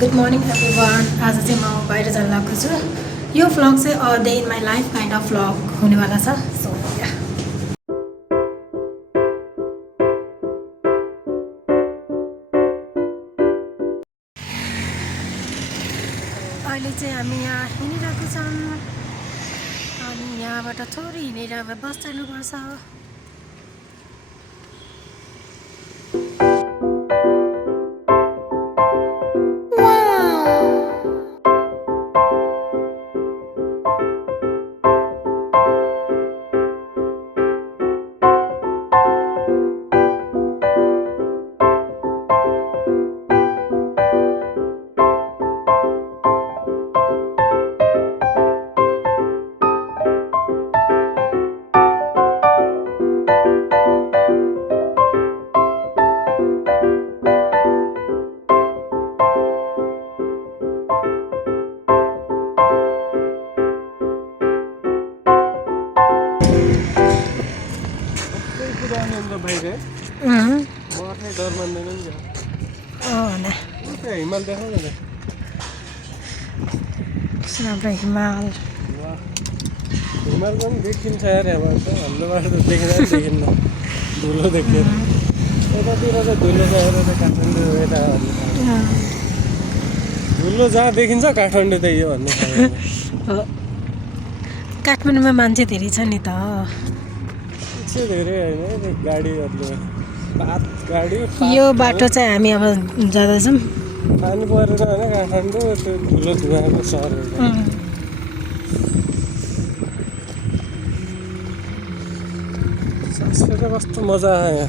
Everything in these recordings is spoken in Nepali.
Good morning everyone. आज चाहिँ म बाहिर जान लागेको छु। यो भ्लग चाहिँ a day in my life kind of vlog हुनेवाला छ। सो अहिले चाहिँ हामी यहाँ हिँडिरहेको छौँ अनि यहाँबाट थोरै हिँडेर बस जानुपर्छ। हिमाल देखाउ न हाम्रो हिमाल पनि देखिन्छ यार यहाँबाट त हाम्रोबाट त देखिन्न धुलो देख्दैन यतातिर चाहिँ धुलो गएर त काठमाडौँ यता धुलो जहाँ देखिन्छ काठमाडौँ त यो भन्ने काठमाडौँमा मान्छे धेरै छ नि त धेरै होइन गाडीहरूले गाडी यो बाटो चाहिँ हामी अब जाँदैछौँ पानी परेर होइन काठमाडौँ त्यो धुलो धुवाको सहर कस्तो मजा आयो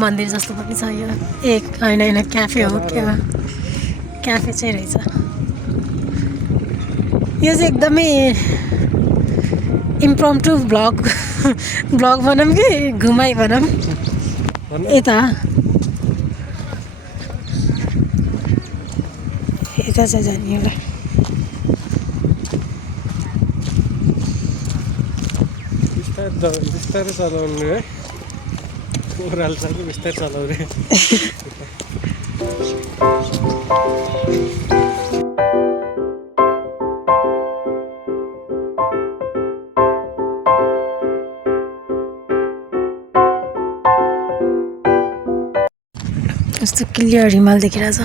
मन्दिर जस्तो पनि छ यो एक होइन क्याफे हो क्या क्याफे चाहिँ रहेछ यो चाहिँ एकदमै इम्प्रम्प्टु भ्लग भनौँ कि घुमाइ भनौँ यता चाहिँ जाने एउटा बिस्तारै चलाउनु है ओह्रालो छ कि बिस्तारै चलाउने यस्तो क्लियर हिमाल देखिरहेछ।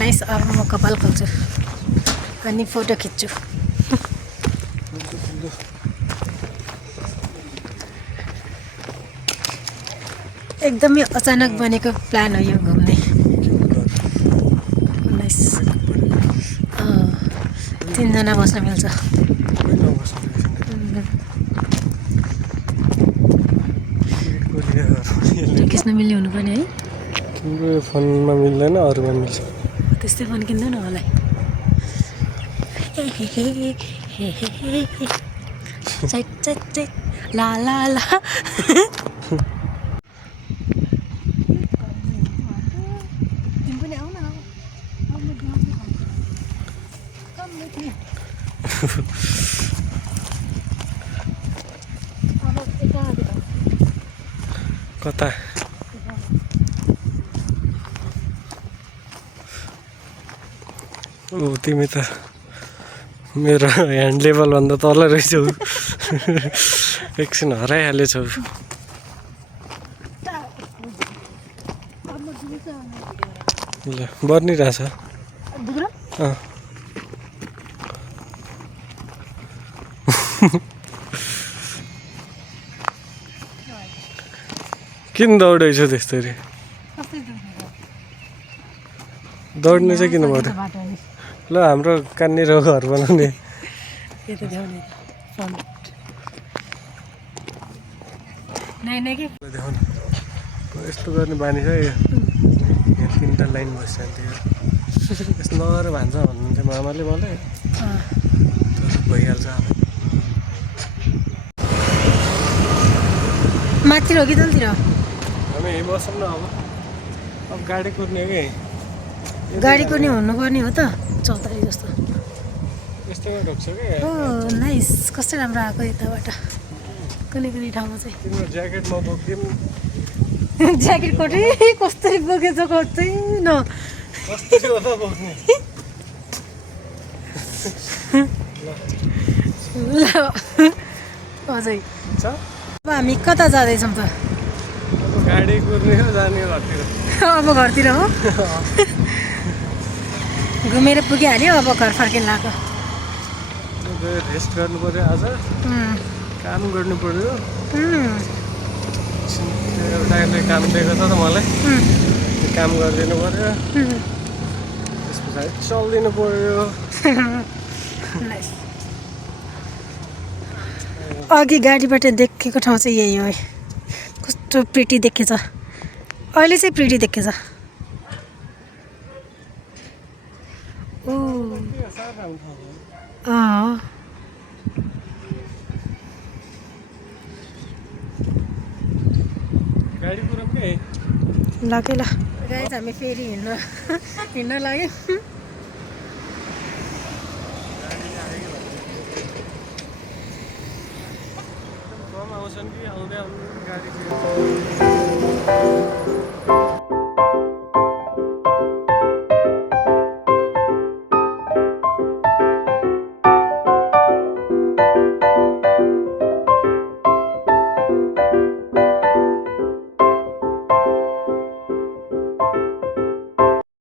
नाइस। अब म कपाल खोल्छु अनि फोटो खिच्छु। एकदमै अचानक बनेको प्लान हो यो घुम्ने। नाइस। 3 जना बस्न मिल्छ। खिच्न मिल्ने हुनुपर्ने है। तिम्रो फोनमा मिल्दैन अरूमा मिल्छ। त्यस्तै फोन किन्दैन होला। ला ला ला कता तिमी त मेरो ह्यान्ड लेभलभन्दा तल रहेछौ एकछिन हराइहालेछौ। ल बनिरहेछ। किन दौडेछौ त्यस्तरी? दौड्ने चाहिँ किन पर्यो? ल हाम्रो कहाँनिर घर बनाउने यस्तो गर्ने बानी छ यो। यहाँ 3टा लाइन बसिसक्यो यस्तो नगर भान्सा भन्नुहुन्थ्यो मामाले मलाई भइहाल्छ। माथि हो कि तलतिर? हामी यहीँ बसौँ न अब गाडी कुद्ने कि गाडी कुद्ने हुनुपर्ने हो त चौतारी जस्तो। यस्तोमा ढोक्छ क्या हो नाइस कस्तो राम्रो आएको यताबाट कुनै कुनै ठाउँमा चाहिँ तिम्रो ज्याकेटमा बोकिदिउँ ज्याकेट कोटी कसरी बोकेछ कतै न कस्तो हो त बोक्ने ल अझै छ अब हामी कता जाँदैछौँ त अब गाडी कुर्ने हो जाने घरतिर अब घरतिर हो घुमेर पुगिहाल्यो अब घर फर्किन लाग्यो रेस्ट गर्नु पर्यो आज काम गर्नु पर्यो एउटाले काम दिएको छ त मलाई त्यो काम गरिदिनु पर्यो त्यस पछाडि चलिदिनु पर्यो अघि गाडीबाट देखेको ठाउँ चाहिँ यही हो है कस्तो प्रिटी देखेछ अहिले चाहिँ प्रिटी देखेछ ओ गाडी कुरम के ल के ल गाइज हामी फेरि हिँड्न लाग्यो आउँछन् कि आउँदै आउनु गाडी